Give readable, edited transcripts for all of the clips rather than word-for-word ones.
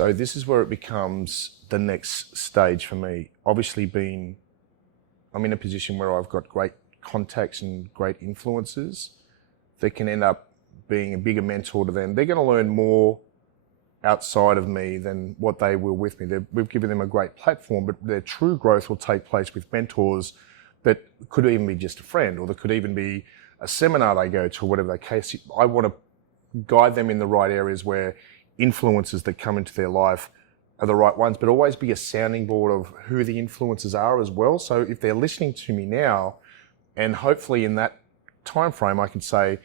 So this is where it becomes the next stage for me. Obviously I'm in a position where I've got great contacts and great influences that can end up being a bigger mentor to them. They're going to learn more outside of me than what they will with me. We've given them a great platform, but their true growth will take place with mentors that could even be just a friend, or there could even be a seminar they go to, or whatever the case. I want to guide them in the right areas where influences that come into their life are the right ones, but always be a sounding board of who the influences are as well. So if they're listening to me now, and hopefully in that time frame, I can say,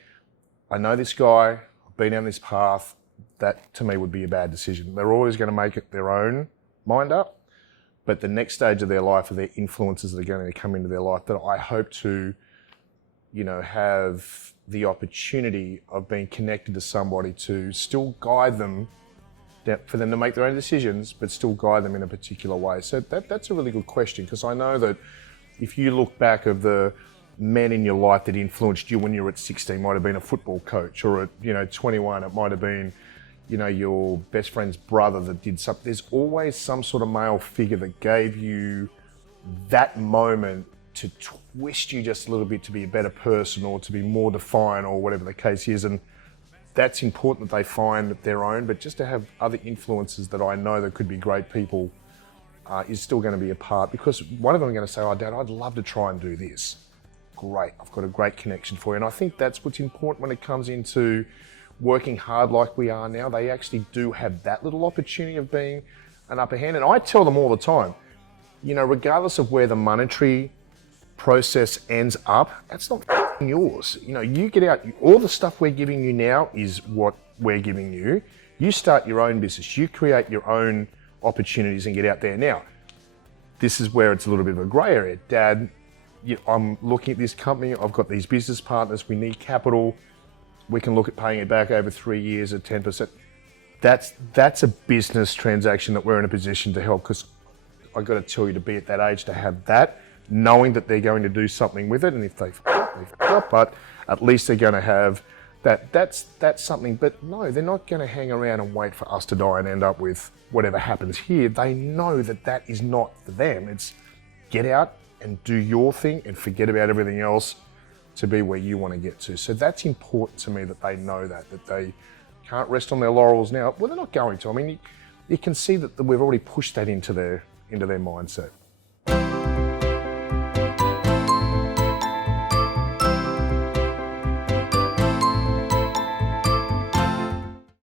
I know this guy, I've been down this path, that to me would be a bad decision. They're always going to make it their own mind up, but the next stage of their life are their influences that are going to come into their life that I hope to, have the opportunity of being connected to somebody to still guide them, for them to make their own decisions, but still guide them in a particular way. So that's a really good question, because I know that if you look back of the men in your life that influenced you when you were at 16, might have been a football coach, or at 21, it might have been, your best friend's brother that did something. There's always some sort of male figure that gave you that moment to twist you just a little bit to be a better person, or to be more defined, or whatever the case is. And that's important that they find their own, but just to have other influences that I know that could be great people is still going to be a part, because one of them are going to say, oh, Dad, I'd love to try and do this. Great, I've got a great connection for you. And I think that's what's important when it comes into working hard like we are now. They actually do have that little opportunity of being an upper hand. And I tell them all the time, regardless of where the monetary process ends up, that's not yours. You get out, all the stuff we're giving you now is what we're giving you. You start your own business, you create your own opportunities and get out there. Now, this is where it's a little bit of a grey area. Dad, I'm looking at this company, I've got these business partners, we need capital, we can look at paying it back over 3 years at 10%. That's a business transaction that we're in a position to help, because I've got to tell you, to be at that age, to have that, knowing that they're going to do something with it, and if they fuck up, but at least they're going to have that. That's something. But no, they're not going to hang around and wait for us to die and end up with whatever happens here. They know that is not for them. It's get out and do your thing and forget about everything else to be where you want to get to. So that's important to me, that they know that they can't rest on their laurels now. Well, they're not going to. I mean, you can see that we've already pushed that into their mindset.